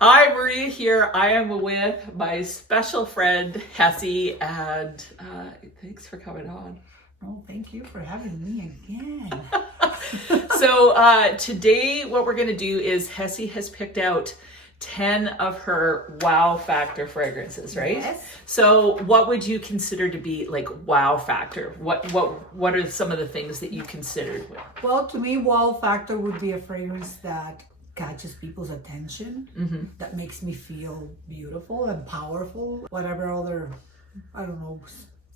Hi, Maria here. I am with my special friend, Hessie, and thanks for coming on. Oh, thank you for having me again. So today what we're going to do is Hessie has picked out 10 of her wow factor fragrances, right? Yes. So what would you consider to be like wow factor? What are some of the things that you considered? Well, to me, wow factor would be a fragrance that catches people's attention, that makes me feel beautiful and powerful, whatever other, I don't know,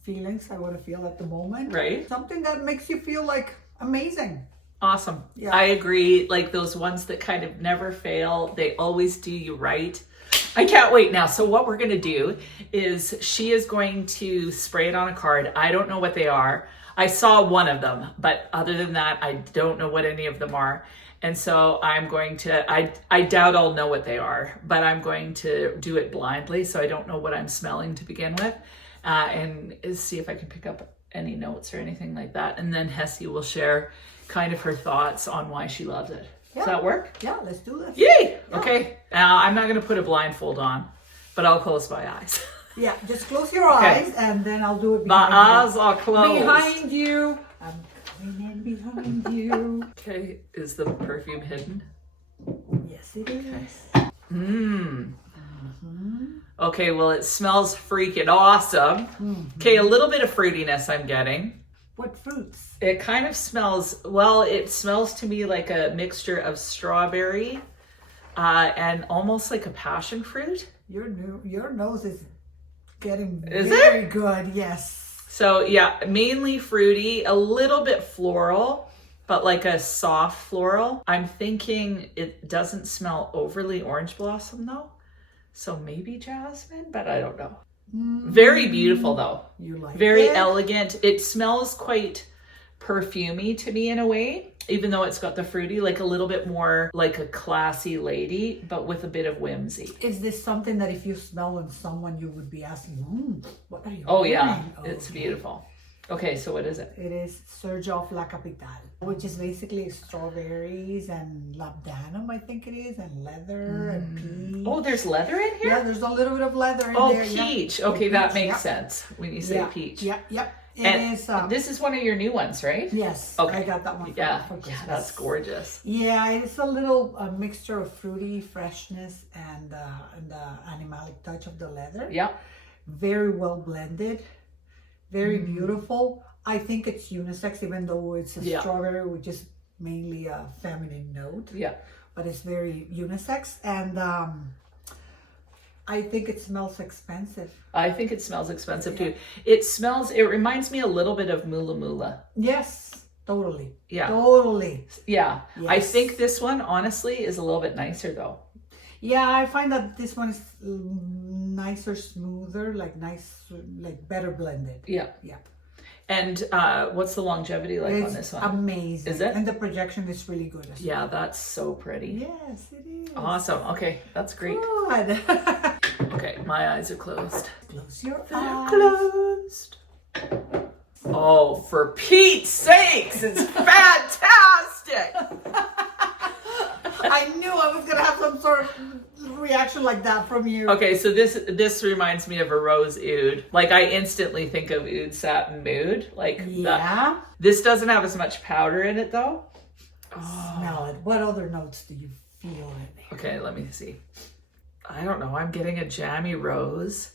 feelings I want to feel at the moment. Right. Something that makes you feel like amazing. Awesome. Yeah. I agree. Like those ones that kind of never fail. They always do you right. I can't wait now. So what we're going to do is she is going to spray it on a card. I don't know what they are. I saw one of them, but other than that, I don't know what any of them are. And so I'm going to, I doubt I'll know what they are, but I'm going to do it blindly. So I don't know what I'm smelling to begin with, and see if I can pick up any notes or anything like that. And then Hessie will share kind of her thoughts on why she loves it. Yeah. Does that work? Yeah, let's do this. Yay! Yeah. Okay. Now I'm not going to put a blindfold on, but I'll close my eyes. Yeah, just close your eyes and then I'll do it My behind eyes are closed. Behind you. I'm coming in behind you. Okay. Is the perfume hidden? Yes, it is. Okay, well, it smells freaking awesome. Okay, a little bit of fruitiness I'm getting. What fruits? It kind of smells, well, it smells to me like a mixture of strawberry and almost like a passion fruit. Your nose is getting Is very good. Yes. So yeah, mainly fruity, a little bit floral, but like a soft floral. I'm thinking it doesn't smell overly orange blossom though. So maybe jasmine, but I don't know. Very beautiful though. You like Very it? elegant. It smells quite perfumey to me in a way, even though it's got the fruity, like a little bit more like a classy lady, but with a bit of whimsy. Is this something that if you smell on someone, you would be asking, what are you Oh wearing? yeah, Oh, it's okay. beautiful. Okay, so what is it? It is Xerjoff La Capitale, which is basically strawberries and labdanum, I think it is, and leather and peach. Oh, there's leather in here? Yeah, there's a little bit of leather in Oh, there. peach. Yeah. Okay, Oh, that peach, makes yeah. sense when you say Yeah, peach. Yep. And It is. this is one of your new ones, right? Yes, Okay. I got that one for Christmas. Yeah, that's gorgeous. Yeah, it's a little mixture of fruity freshness and the animalic touch of the leather. Yeah. Very well blended, very beautiful. I think it's unisex, even though it's a strawberry, which is mainly a feminine note. Yeah. But it's very unisex, and I think it smells expensive. I think it smells expensive too. It reminds me a little bit of Mula Mula. Yes, totally. Yeah. Totally. Yeah. I Yes. think this one, honestly, is a little bit nicer though. Yeah, I find that this one is nicer, smoother, like better blended. Yeah. Yeah. And what's the longevity like on this one? Amazing. Is it? And the projection is really good as Yeah, that's so pretty. well. Yes, it is. Awesome. Okay, that's great. Good. Okay, my eyes are closed. Close your They're eyes. closed. Oh, for Pete's sakes, it's fantastic. I knew I was gonna have some sort of reaction like that from you. Okay, so this reminds me of a rose oud. Like I instantly think of oud satin mood. Like Yeah. this doesn't have as much powder in it though. Smell it. What other notes do you feel in there? Okay, let me see. I don't know. I'm getting a jammy rose.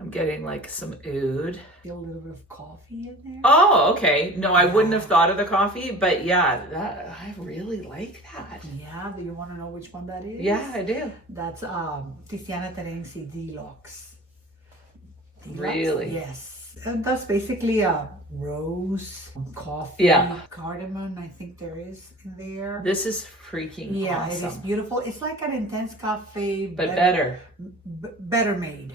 I'm getting like some oud. Feel a little bit of coffee in there. Oh, okay. No, I wouldn't have thought of the coffee, but yeah, I really like that. Yeah. Do you want to know which one that is? Yeah, I do. That's Tiziana Terenzi Delox. Really? Yes. And that's basically a rose, coffee, cardamom, I think there is in there. This is freaking awesome. It is beautiful. It's like an intense cafe, But better. Better made.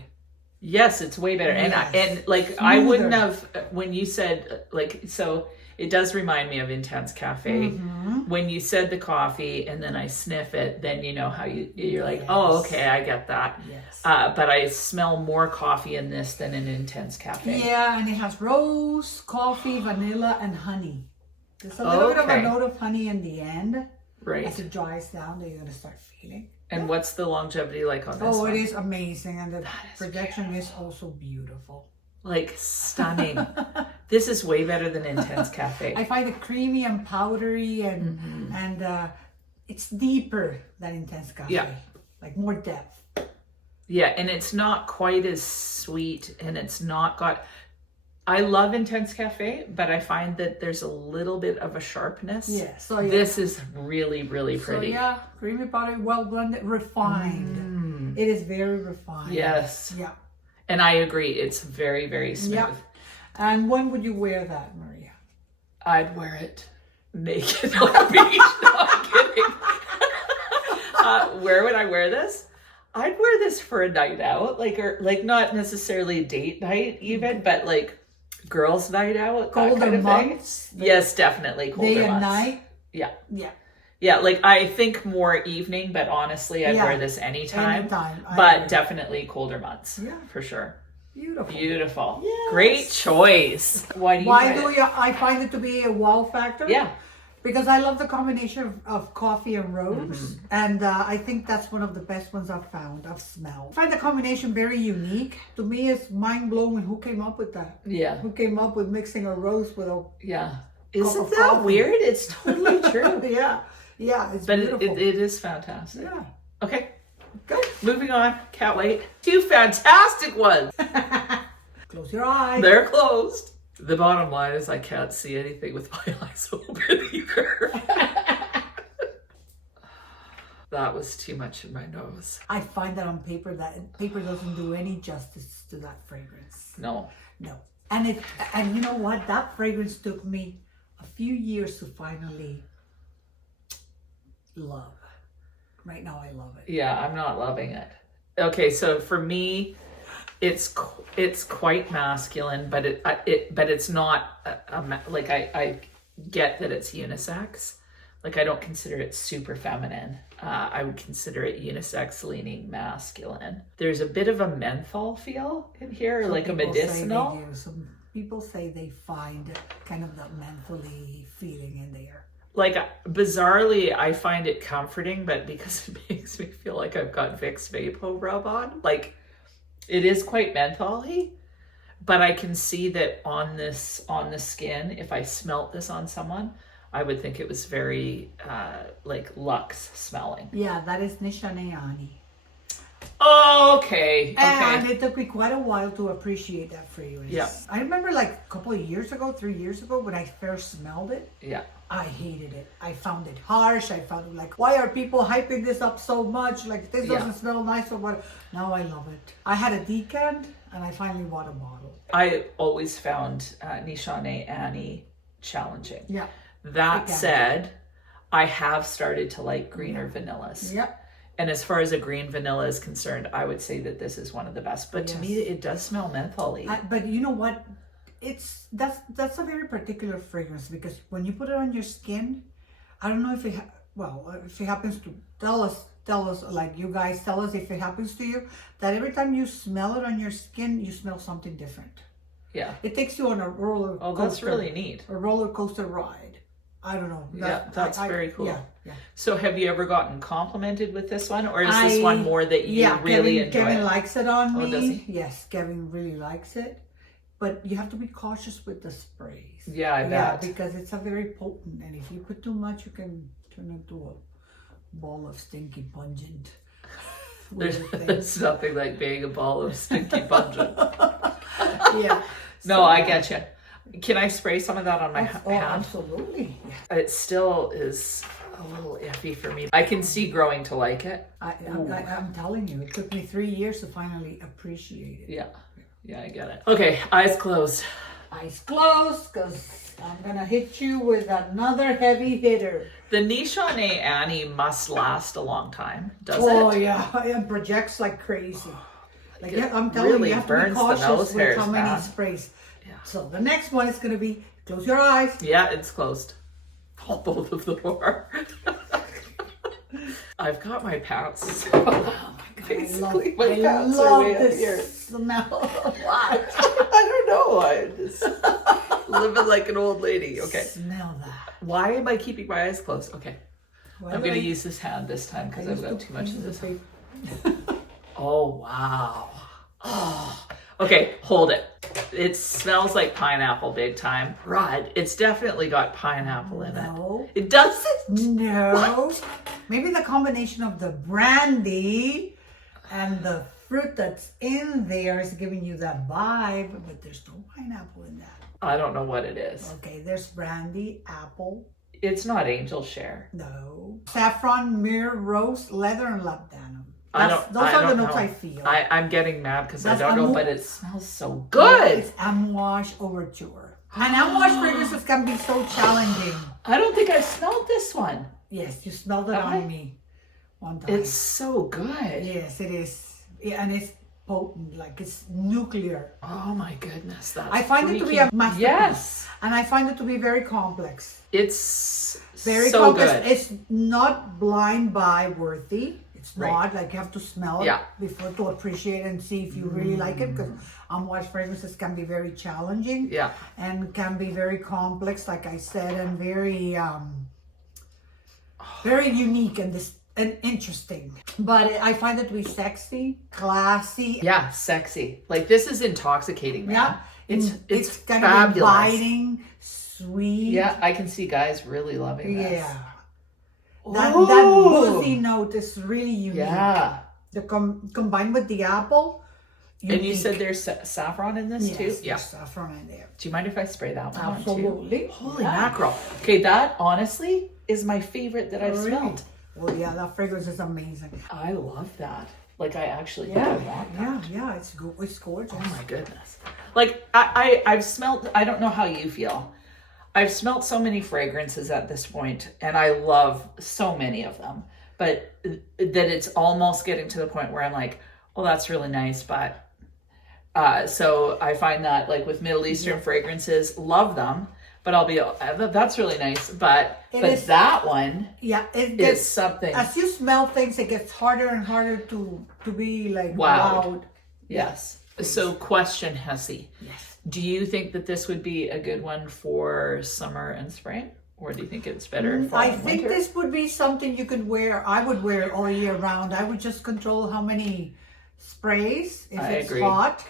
Yes, it's way better. Yes. And like I wouldn't have, when you said like, so it does remind me of Intense Cafe. When you said the coffee and then I sniff it, then you know how you're like, oh, okay, I get that. Yes. But I smell more coffee in this than in Intense Cafe. Yeah, and it has rose, coffee, vanilla, and honey. There's a little bit of a note of honey in the end. Right. As it dries down, that you're going to start feeling. And what's the longevity like on this one? It is amazing. And the projection is also beautiful. Like stunning. This is way better than Intense Cafe. I find it creamy and powdery and it's deeper than Intense Cafe. Yeah. Like more depth. Yeah, and it's not quite as sweet, and it's not got... I love Intense Cafe, but I find that there's a little bit of a sharpness. Yeah, so this is really, really pretty. So yeah, creamy powder, well blended, refined. It is very refined. Yes. Yeah. And I agree, it's very, very smooth. Yeah. And when would you wear that, Maria? I'd wear it naked on the beach. No, I'm kidding. Where would I wear this? I'd wear this for a night out, like not necessarily date night even, but like girls' night out. Colder kind of months. Yes, definitely colder day and months. night. Yeah. Yeah. Yeah, like I think more evening, but honestly, I'd wear this anytime. But definitely colder months. Yeah, for sure. Beautiful. Beautiful. Yes. Great choice. Why do you? I find it to be a wow factor. Yeah. Because I love the combination of coffee and rose. And I think that's one of the best ones I've found, I've smelled. I find the combination very unique. To me, it's mind-blowing. Who came up with that? Yeah. Who came up with mixing a rose with a Isn't that weird? It's totally true. Yeah. Yeah, it's beautiful. But it is fantastic. Yeah. Okay. Good. Moving on. Can't wait. 2 fantastic ones. Close your eyes. They're closed. The bottom line is I can't see anything with my eyes open either. That was too much in my nose. I find that on paper, paper doesn't do any justice to that fragrance. No. And you know what? That fragrance took me a few years to finally love. Right now I love it. Yeah, I'm not loving it. Okay, so for me, it's quite masculine, but it's not like I get that it's unisex. Like I don't consider it super feminine. I would consider it unisex leaning masculine. There's a bit of a menthol feel in here, like a medicinal. Some people say they find kind of that mentally feeling in there. Like bizarrely, I find it comforting, but because it makes me feel like I've got Vicks Vapo rub on, like it is quite menthol-y, but I can see that on the skin, if I smelt this on someone, I would think it was very like luxe smelling. Yeah, that is Nishane Ani. Okay. And it took me quite a while to appreciate that fragrance. Yeah. I remember like a couple of years ago, 3 years ago, when I first smelled it. Yeah. I hated it. I found it harsh. I found it like, why are people hyping this up so much? Like, this doesn't smell nice or what? Now I love it. I had a decant and I finally bought a bottle. I always found Nishane Ani challenging. Yeah. That said, I have started to like greener vanillas. Yep. And as far as a green vanilla is concerned, I would say that this is one of the best. But to me, it does smell menthol-y. But you know what? That's a very particular fragrance, because when you put it on your skin, I don't know if it happens to tell us like you guys tell us if it happens to you, that every time you smell it on your skin, you smell something different. Yeah. It takes you on a roller coaster. Oh, that's really neat. A roller coaster ride. I don't know. That's very cool. Yeah. So have you ever gotten complimented with this one, or is this one more that you really enjoy? Kevin likes it on me. Oh, does he? Yes, Kevin really likes it. But you have to be cautious with the sprays. Yeah, I bet. Yeah, because it's a very potent, and if you put too much, you can turn into a ball of stinky pungent. There's nothing like being a ball of stinky pungent. Yeah. No, I get you. Can I spray some of that on my hand? Oh, absolutely. Yeah. It still is a little iffy for me. I can see growing to like it. I'm telling you, it took me 3 years to finally appreciate it. Yeah, I get it. Okay, eyes closed. Eyes closed, because I'm going to hit you with another heavy hitter. The Nishane Ani must last a long time, does it? Oh, yeah. It projects like crazy. Like, I'm telling you, you have to be cautious with how many sprays. Yeah. So the next one is going to be, close your eyes. Yeah, it's closed. Both of them are. I've got my pants. Oh my God. Basically, my pants are way up here. Smell. What? I don't know. I just living like an old lady. Okay. Smell that. Why am I keeping my eyes closed? Okay. I'm going to use this hand this time because I've got too much of this. Oh, wow. Oh. Okay, hold it. It smells like pineapple big time. Rod, it's definitely got pineapple in it. It doesn't? No. What? Maybe the combination of the brandy and the fruit that's in there is giving you that vibe, but there's no pineapple in that. I don't know what it is. Okay, there's brandy, apple. It's not angel share. No. Saffron, myrrh, rose, leather, and labdanum. Those I are the don't notes know. I feel. I'm getting mad because I That's don't know, Amouage. but it smells so good. It's Amouage Overture. And Amouage fragrances can be so challenging. I don't think I've smelled this one. Yes, you smelled it on me one time. It's so good. Yes, it is. Yeah, and it's potent, like it's nuclear. Oh my goodness, that's I find it to be a masterpiece. Yes. And I find it to be very complex. It's Very so complex. good. It's not blind buy worthy. It's not like you have to smell it before to appreciate and see if you really like it, because Amouage fragrances can be very challenging and can be very complex, like I said, and very very unique and interesting. But I find it to be sexy, classy. Yeah, sexy. Like this is intoxicating, man. Yeah. It's kind fabulous. of inviting, sweet. Yeah, I can see guys really loving this. Yeah. That boozy note is really unique. Yeah. The combined with the apple. Unique. And you said there's saffron in this too? Yeah, saffron in there. Do you mind if I spray that one Absolutely. on too? Holy mackerel. Okay, that honestly is my favorite that I've smelled. Well, yeah, that fragrance is amazing. I love that. Like I actually think I want that. Yeah, it's gorgeous. Oh my goodness. Like I've smelled, I don't know how you feel. I've smelled so many fragrances at this point, and I love so many of them, but that it's almost getting to the point where I'm like, well, that's really nice, but so I find that like with Middle Eastern fragrances, love them, but I'll be, that's really nice, but that one it gets something. As you smell things, it gets harder and harder to be like wowed. Yes. So question, Hessie. Yes. Do you think that this would be a good one for summer and spring? Or do you think it's better for I think this would be something you could wear. I would wear it all year round. I would just control how many sprays. If it's hot,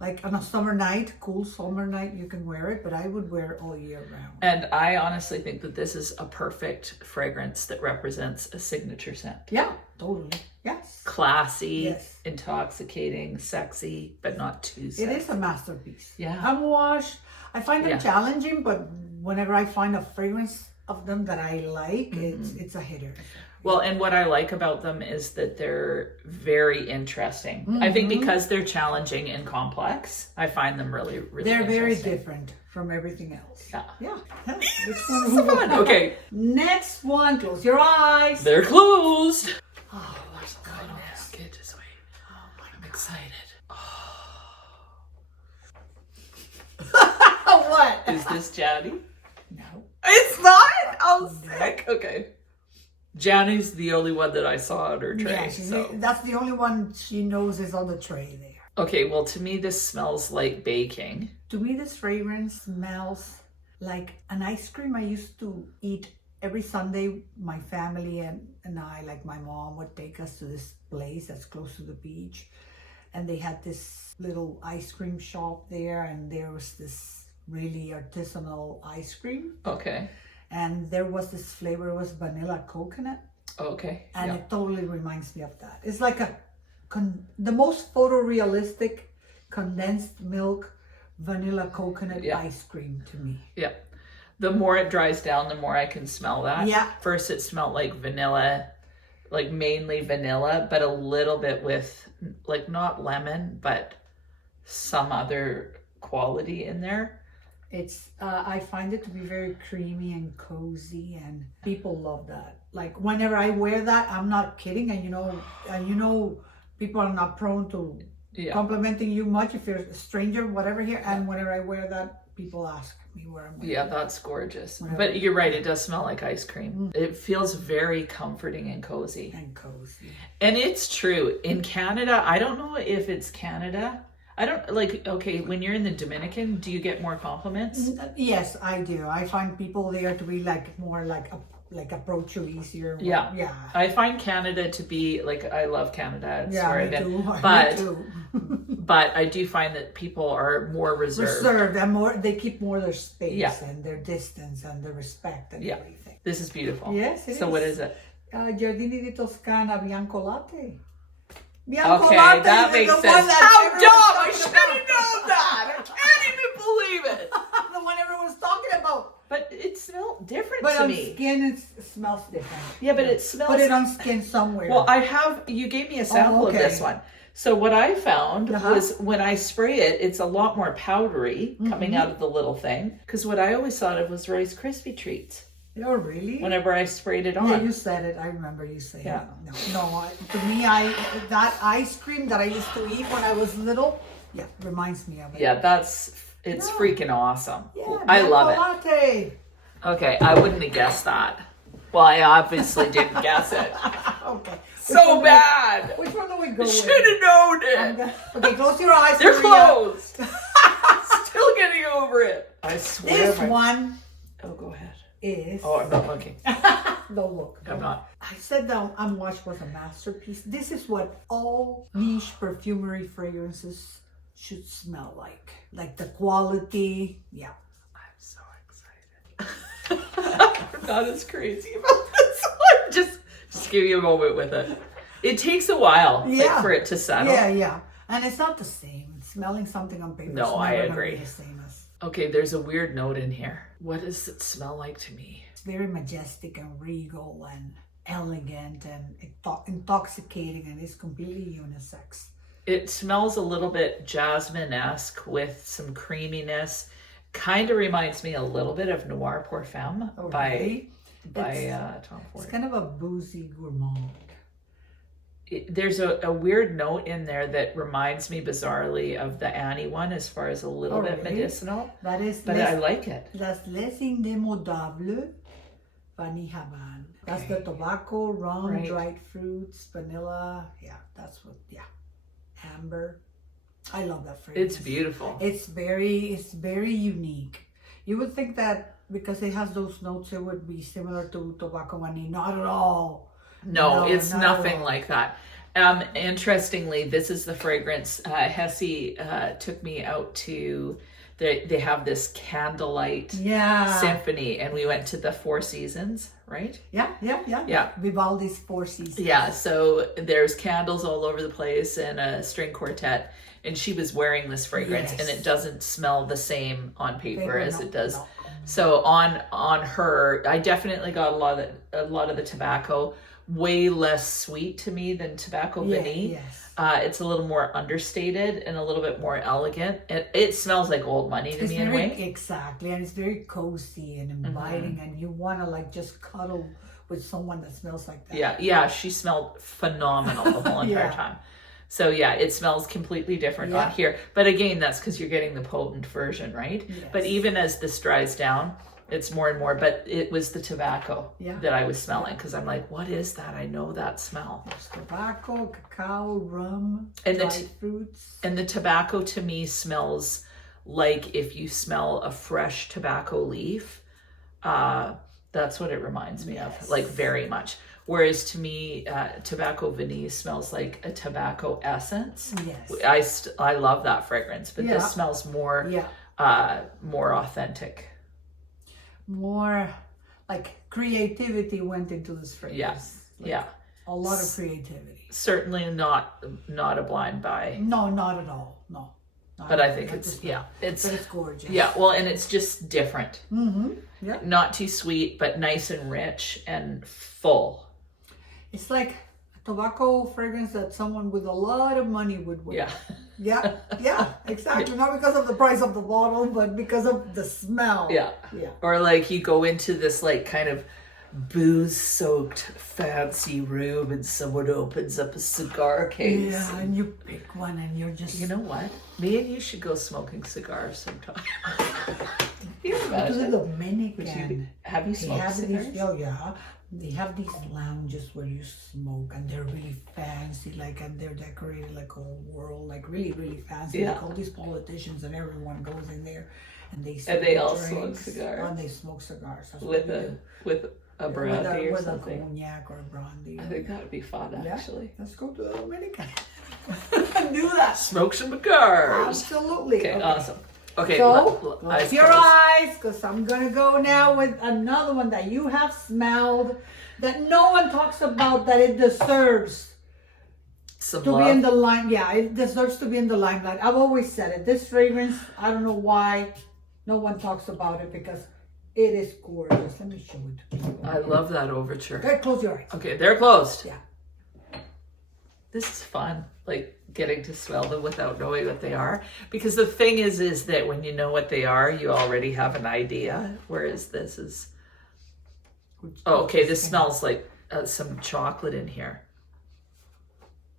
like on a summer night, cool summer night, you can wear it. But I would wear it all year round. And I honestly think that this is a perfect fragrance that represents a signature scent. Yeah, totally. Yes. Classy, intoxicating, sexy, but not too sexy. It is a masterpiece. Yeah. Amouage, I find them challenging, but whenever I find a fragrance of them that I like, it's a hitter. Well, and what I like about them is that they're very interesting. I think because they're challenging and complex, I find them really, really They're very interesting. different from everything else. Yeah. This one is fun. Okay. Next one, close your eyes. They're closed. Oh, my goodness. Get this way. Oh, I'm excited. What? Is this Jany? No. It's not? I'm sick. Okay. Jany's the only one that I saw on her tray. Yeah, that's the only one she knows is on the tray there. Okay, well, to me, this smells like baking. To me, this fragrance smells like an ice cream I used to eat every Sunday. My family and I, like my mom, would take us to this place that's close to the beach. And they had this little ice cream shop there, and there was this really artisanal ice cream. Okay. And there was this flavor, it was vanilla coconut. Okay. And it totally reminds me of that. It's like the most photorealistic condensed milk vanilla coconut ice cream to me. Yeah. The more it dries down, the more I can smell that. Yeah. First, it smelled like vanilla, like mainly vanilla, but a little bit with like not lemon, but some other quality in there. It's I find it to be very creamy and cozy, and people love that. Like whenever I wear that, I'm not kidding, and you know people are not prone to complimenting you much if you're a stranger, whatever here. And whenever I wear that, people ask me where I'm wearing. Yeah, that's gorgeous. But you're right, it does smell like ice cream. It feels very comforting and cozy. And it's true. In Canada, I don't know if it's Canada. I don't okay, when you're in the Dominican, do you get more compliments? Yes, I do. I find people there to be like more like like approach you easier. Yeah. Yeah. I find Canada to be like, I love Canada. It's Yeah, where me I've been. too. But, Me too. but I do find that people are more reserved. And more, they keep more their space Yeah. and their distance and their respect and everything. This is beautiful. Yes, it is. So what is it? Giardini di Toscana Bianco Latte. Bianco Okay, Latte that is makes the sense. one that How everyone's dumb! I talking should about. have known that. I can't even believe it. The one everyone's talking about. But it smelled different But to on me. skin, it smells different. Yeah, but it smells. Put it on skin somewhere. Well, you gave me a sample of this one. So what I found was when I spray it, it's a lot more powdery coming out of the little thing. Because what I always thought of was Rice Krispie treats. Oh, really? Whenever I sprayed it on. Yeah, you said it. I remember you saying it. No, to me, that ice cream that I used to eat when I was little, reminds me of it. Yeah, it's freaking awesome. Yeah, I love it. Latte. Okay, I wouldn't have guessed that. Well, I obviously didn't guess it. Okay. So bad. Which one do we go with? Should have known it. Okay, close your eyes. They're Maria. closed. Still getting over it. I swear. This one Oh, go ahead. is. Oh, I'm not looking. Don't look. I'm not. I said that Amouage was a masterpiece. This is what all niche perfumery fragrances should smell like. Like the quality. Yeah. I'm so excited. I'm not as crazy about this one. Just give you a moment with it. It takes a while for it to settle. Yeah. And it's not the same. Smelling something on paper. No, I never agree. Gonna be the same as. Okay, there's a weird note in here. What does it smell like to me? It's very majestic and regal and elegant and intoxicating, and it's completely unisex. It smells a little bit jasmine-esque with some creaminess. Kind of reminds me a little bit of Noir Parfum by Tom Ford. It's kind of a boozy gourmand. There's a weird note in there that reminds me bizarrely of the Annie one as far as a little bit medicinal. That is, but I like it. That's Les Indémodables Vanille Havane. That's the tobacco, rum, dried fruits, vanilla. Yeah, that's what. Yeah, amber. I love that fragrance. It's beautiful. It's very unique. You would think that because it has those notes, it would be similar to tobacco vanille. Not at all. No, it's nothing like that. Interestingly, this is the fragrance Hessie took me out to. They have this candlelight symphony, and we went to the Four Seasons, right? Yeah. Vivaldi's Four Seasons. Yeah, so there's candles all over the place and a string quartet, and she was wearing this fragrance, and it doesn't smell the same on paper as it does. No. So on her, I definitely got a lot of the tobacco. Way less sweet to me than tobacco vanille. Yes. It's a little more understated and a little bit more elegant. It smells like old money to me in a way. Exactly, and it's very cozy and inviting, and you want to like just cuddle with someone that smells like that. Yeah, she smelled phenomenal the whole entire time. So yeah, it smells completely different on here. But again, that's because you're getting the potent version, right? Yes. But even as this dries down, it's more and more, but it was the tobacco that I was smelling because I'm like, what is that? I know that smell. There's tobacco, cacao, rum, and dried fruits. And the tobacco to me smells like if you smell a fresh tobacco leaf. That's what it reminds me of, like very much. Whereas to me, tobacco vanille smells like a tobacco essence. Yes. I love that fragrance, but this smells more authentic. More like creativity went into this fragrance. A lot of creativity. Certainly not a blind buy. No, not at all. No. But I think it's gorgeous. Yeah, well, and it's just different. Mm-hmm. Yeah. Not too sweet, but nice and rich and full. It's like a tobacco fragrance that someone with a lot of money would wear. Yeah, exactly. Not because of the price of the bottle, but because of the smell. Yeah. Or like you go into this like kind of booze-soaked fancy room and someone opens up a cigar case. Yeah, and you pick one and you're just... You know what? Me and you should go smoking cigars sometime. Because of the Dominican. Have you smoked cigars? Yeah. They have these lounges where you smoke and they're really fancy, like, and they're decorated like a whole world, like really, really fancy. Like all these politicians and everyone goes in there and they smoke all smoke cigars. And they smoke cigars. That's with a brandy or with something. a cognac or a brandy. I think that would be fun, actually. Let's go to the Dominican. Do that. Smoke some cigars. Absolutely. Okay, awesome. Okay, So, eyes close your closed. eyes, because I'm going to go now with another one that you have smelled, that no one talks about, that it deserves Some to love. be in the line. Yeah, it deserves to be in the limelight. I've always said it. This fragrance, I don't know why no one talks about it, because it is gorgeous. Let me show it to you. I love that Overture. Okay, close your eyes. Okay, they're closed. Yeah. This is fun, like getting to smell them without knowing what they are. Because the thing is that when you know what they are, you already have an idea. Whereas this is, oh, okay, this smells like some chocolate in here.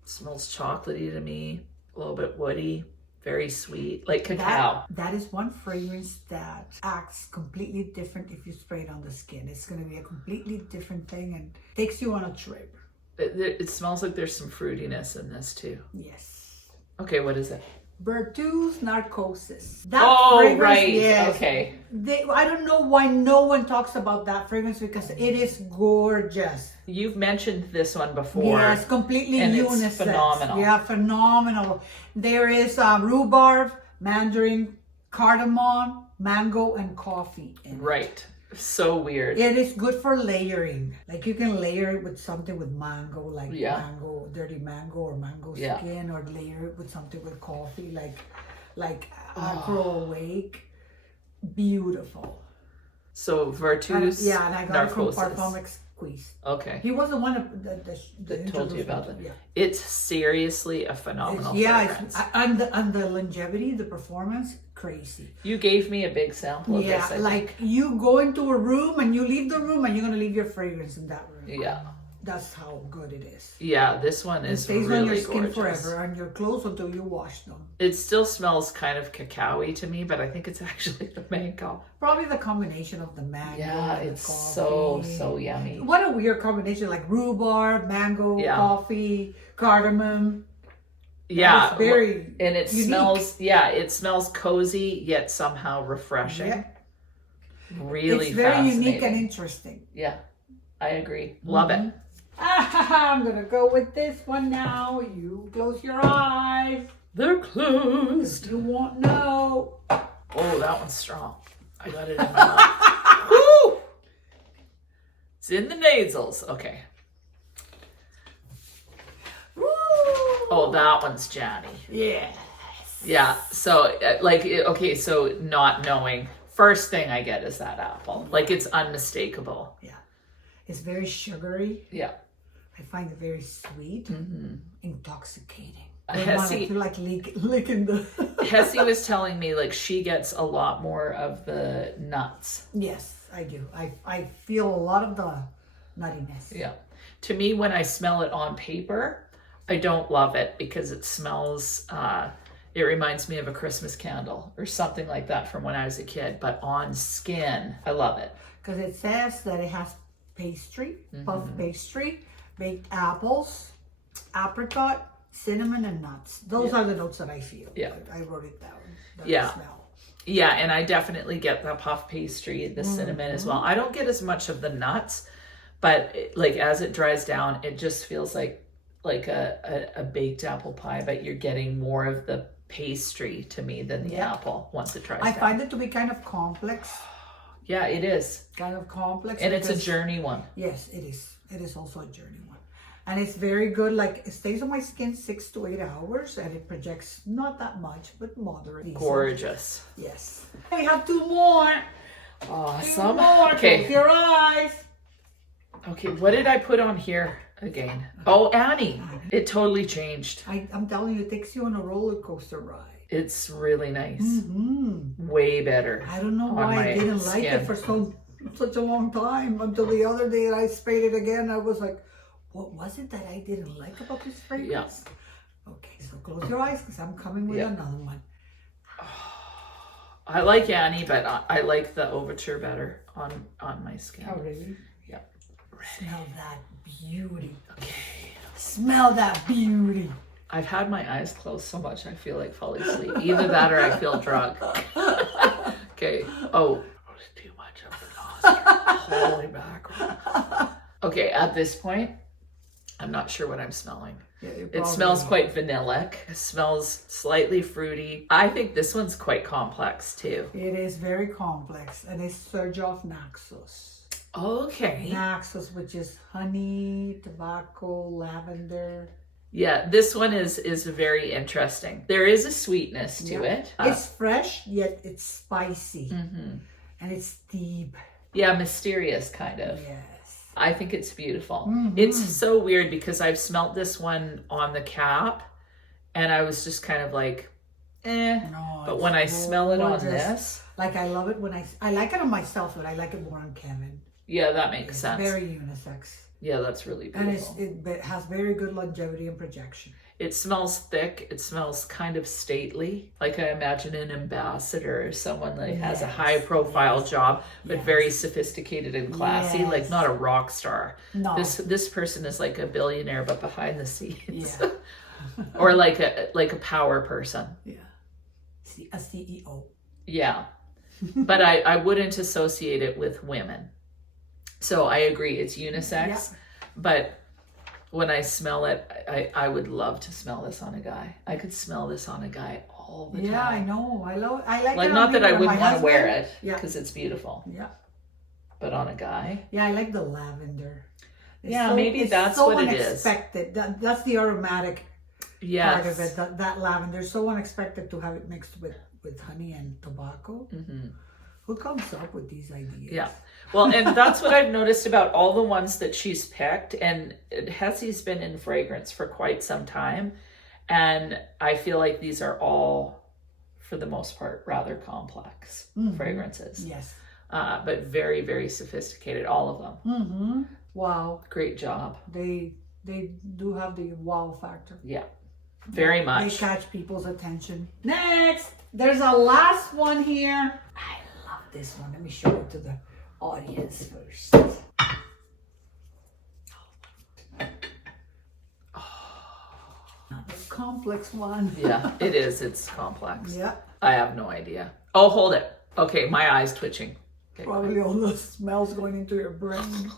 Smells chocolatey to me, a little bit woody, very sweet, like cacao. That is one fragrance that acts completely different if you spray it on the skin. It's going to be a completely different thing and takes you on a trip. It smells like there's some fruitiness in this too. Yes. Okay, what is it? Vertus Narcosis. That Oh, fragrance, right. yes, Okay. I don't know why no one talks about that fragrance, because it is gorgeous. You've mentioned this one before. Yes, completely and unisex. it's phenomenal. Yeah, phenomenal. There is rhubarb, mandarin, cardamom, mango, and coffee in it. Right. So weird. It is good for layering. Like you can layer it with something with mango, like Yeah. mango, dirty mango or mango Yeah. skin, or layer it with something with coffee, like Afro Awake. Beautiful. So Vertus. Yeah, and I got it from Narcosis. Perfumes. Quiz. Okay. He was the one that Told you introduced about me that. to- Yeah. It's seriously a phenomenal fragrance. And the longevity, the performance, crazy. You gave me a big sample of Yeah, this. I like you go into a room and you leave the room and you're gonna leave your fragrance in that room. think. Yeah. That's how good it is. Yeah, this one It is stays really on your skin gorgeous. forever, on your clothes until you wash them. It still smells kind of cacao-y to me, but I think it's actually the mango. Probably the combination of the mango. Yeah, and the it's coffee. so yummy. What a weird combination, like rhubarb, mango, Yeah. coffee, cardamom. Yeah, It's very and it unique. smells cozy yet somehow refreshing. Yeah. Really It's very unique and fascinating. interesting. Yeah, I agree. Love it. I'm gonna go with this one now. You close your eyes. They're closed. You won't know. Oh, that one's strong. I got it in my mouth. Woo! It's in the nasals. Okay. Woo! Oh, that one's Jany. Yes. Yeah. So, okay. So, not knowing, first thing I get is that apple. Like, it's unmistakable. Yeah. It's very sugary. Yeah. I find it very sweet, intoxicating. I Hessie- feel like licking the. Hessie was telling me like she gets a lot more of the nuts. Yes, I do. I feel a lot of the nuttiness. Yeah. To me, when I smell it on paper, I don't love it because it smells, it reminds me of a Christmas candle or something like that from when I was a kid. But on skin, I love it. Because it says that it has pastry, puff pastry, baked apples, apricot, cinnamon, and nuts. Those are the notes that I feel. Yeah. I wrote it down. That Yeah. I smell. Yeah, and I definitely get the puff pastry, the cinnamon as well. I don't get as much of the nuts, but like as it dries down, it just feels like a baked apple pie, but you're getting more of the pastry to me than the apple once it dries I down. find it to be kind of complex. Yeah, it is. Kind of complex. And it's a because- journey one. Yes, it is. It is also a journey one. And it's very good. Like, it stays on my skin 6 to 8 hours, and it projects not that much, but moderate. Gorgeous. Yes. We have 2 more. Awesome. 2 more. Okay. Close your eyes. Okay, what did I put on here again? Oh, Annie. It totally changed. I'm telling you, it takes you on a roller coaster ride. It's really nice. Mm-hmm. Way better. I don't know on why my I didn't like skin. it for such a long time, until the other day that I sprayed it again. I was like, what was it that I didn't like about this fragrance? Okay, so close your eyes, because I'm coming with another one. I like Annie, but I like the Overture better on my skin. Oh, really? Yeah. Smell that beauty. Okay. Smell that beauty. I've had my eyes closed so much I feel like falling asleep. Either that or I feel drunk. Okay. Oh, too much of the nostrils. Holy mackerel. Okay, at this point, I'm not sure what I'm smelling. Yeah, it smells quite vanillic. It smells slightly fruity. I think this one's quite complex too. It is very complex, and it's Xerjoff Naxos. Okay. Naxos, which is honey, tobacco, lavender. Yeah, this one is very interesting. There is a sweetness to it. It's fresh, yet it's spicy. And it's deep. Yeah, mysterious kind of. Yes. I think it's beautiful. It's so weird because I've smelt this one on the cap and I was just kind of like, No, but when I smell it on this. Like I love it when I like it on myself, but I like it more on Kevin. Yeah, that makes sense. Very unisex. Yeah, that's really beautiful. And it has very good longevity and projection. It smells thick. It smells kind of stately. Like I imagine an ambassador or someone that has a high profile job, but very sophisticated and classy, like not a rock star. No. This person is like a billionaire, but behind the scenes. Yeah. Or like a power person. Yeah. A CEO. Yeah. But I wouldn't associate it with women. So I agree, it's unisex, but when I smell it, I would love to smell this on a guy. I could smell this on a guy all the time. Yeah, I know. I like like it. Not that I wouldn't want to wear it because it's beautiful. Yeah. But on a guy. Yeah, I like the lavender. Maybe that's what it is. Unexpected. That's the aromatic part of it. That lavender is so unexpected to have it mixed with honey and tobacco. Who comes up with these ideas? Yeah. Well, and that's what I've noticed about all the ones that she's picked. And Hessie's been in fragrance for quite some time. And I feel like these are all, for the most part, rather complex fragrances. Yes. But very, very sophisticated, all of them. Wow. Great job. They do have the wow factor. Yeah. Very much. They catch people's attention. Next, there's a last one here. I love this one. Let me show it to the audience first. Another complex one. Yeah, it is. It's complex. Yeah. I have no idea. Oh, hold it. Okay, my eye's twitching. Okay, probably all the smells going into your brain.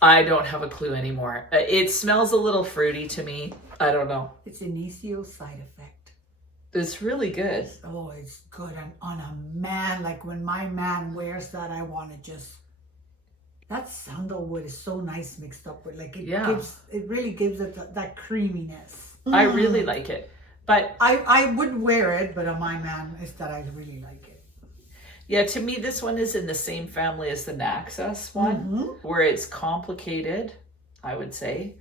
I don't have a clue anymore. It smells a little fruity to me. I don't know. It's initio side effect. It's really good. Oh, it's good. And on a man, like when my man wears that, I want to just... That sandalwood is so nice mixed up with, like, it really gives it that creaminess. I really like it. But I would wear it, but on my man, is that I really like it. Yeah, to me, this one is in the same family as the Naxos one, where it's complicated, I would say.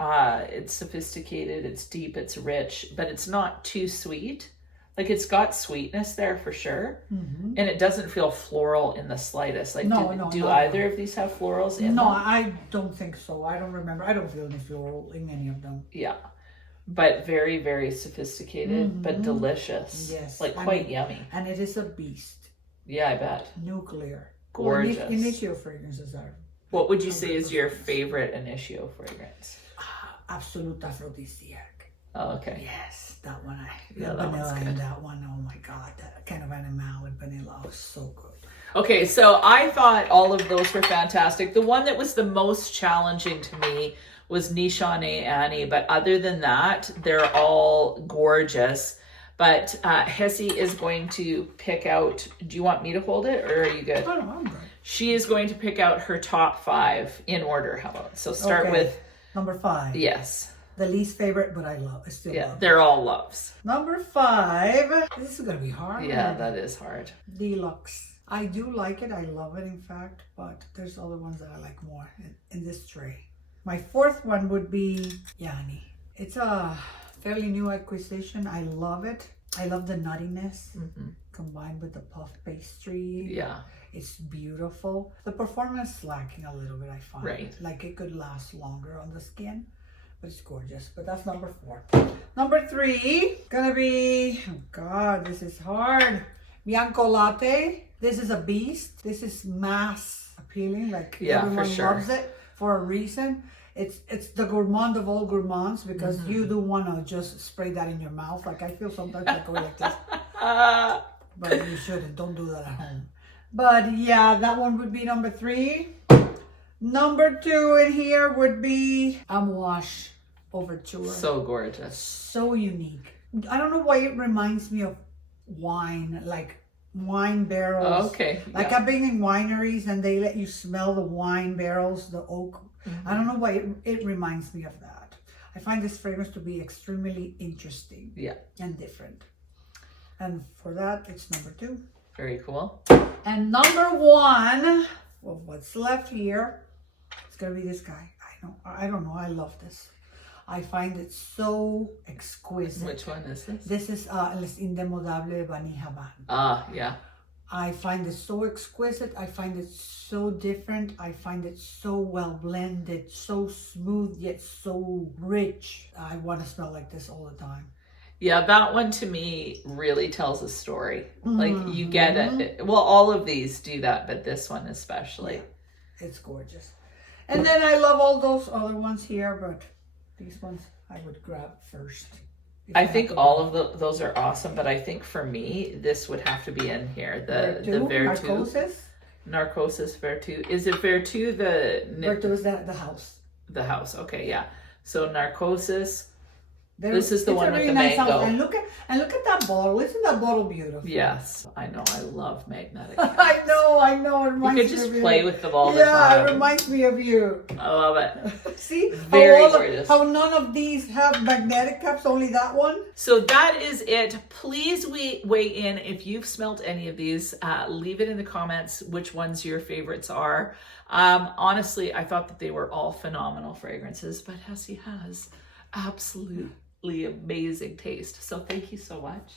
It's sophisticated, it's deep, it's rich, but it's not too sweet. Like, it's got sweetness there for sure, and it doesn't feel floral in the slightest. Like, do either of these have florals in them? No, I don't think so. I don't remember. I don't feel any floral in any of them. Yeah, but very, very sophisticated, but delicious. Yes. Like, quite yummy. And it is a beast. Yeah, I bet. Nuclear. Gorgeous. Well, initio fragrances are... What would you say is your favorite initio fragrance? Absolute aphrodisiac. Oh, okay. Yes, that one. That vanilla one's good. and that one. Oh my God, that kind of animal with vanilla was so good. Okay, so I thought all of those were fantastic. The one that was the most challenging to me was Nishane Ani, but other than that, they're all gorgeous. But Hessie is going to pick out, do you want me to hold it or are you good? Oh, no, I'm good. She is going to pick out her top 5 in order. How about? So start with... Number 5. Yes. The least favorite, but I still love it. They're all loves. Number 5. This is going to be hard. Yeah, that is hard. Deluxe. I do like it. I love it, in fact. But there's other ones that I like more in this tray. My 4th one would be Jany. It's a fairly new acquisition. I love it. I love the nuttiness combined with the puff pastry. Yeah. It's beautiful. The performance is lacking a little bit, I find. Right. Like it could last longer on the skin, but it's gorgeous. But that's number 4. Number 3, gonna be, oh God, this is hard. Bianco Latte. This is a beast. This is mass appealing. Like everyone loves it for a reason. It's the gourmand of all gourmands because you do want to just spray that in your mouth. Like I feel sometimes like going like this. But you shouldn't. Don't do that at home. But yeah, that one would be number 3. Number 2 in here would be Amouage Overture. So gorgeous. So unique. I don't know why it reminds me of wine, like wine barrels. Okay. Like I've been in wineries and they let you smell the wine barrels, the oak. I don't know why it reminds me of that. I find this fragrance to be extremely interesting. Yeah. And different. And for that, it's number 2. Very cool. And number 1, well, what's left here, it's gonna be this guy. I don't know. I love this. I find it so exquisite. Which one is this? This is Les Indemodables Vanille Havane. Ah, yeah. I find it so exquisite. I find it so different. I find it so well blended, so smooth yet so rich. I want to smell like this all the time. Yeah, that one to me really tells a story. Like you get it. Well, all of these do that, but this one especially. Yeah, it's gorgeous. And then I love all those other ones here, but these ones I would grab first. I think all of those are awesome, but I think for me, this would have to be in here. The Vertus. Narcosis? Narcosis Vertus. Is it Vertus Vertus, the house. The house, okay, yeah. So Narcosis. This is the one with the mango. And look at that bottle. Isn't that bottle beautiful? Yes, I know. I love magnetic. I know. It reminds you could just play with them all the time. Yeah, it reminds me of you. I love it. See? Very gorgeous. How none of these have magnetic cups, only that one? So that is it. Please weigh in if you've smelt any of these. Leave it in the comments which ones your favorites are. Honestly, I thought that they were all phenomenal fragrances, but Hessie has absolutely amazing taste. So thank you so much.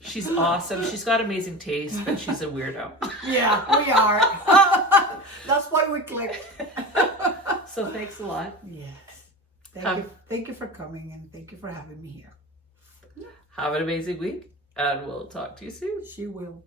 She's awesome. She's got amazing taste, but she's a weirdo. Yeah, we are. That's why we clicked. So thanks a lot. Yes. Thank you for coming and thank you for having me here. Have an amazing week and we'll talk to you soon. She will.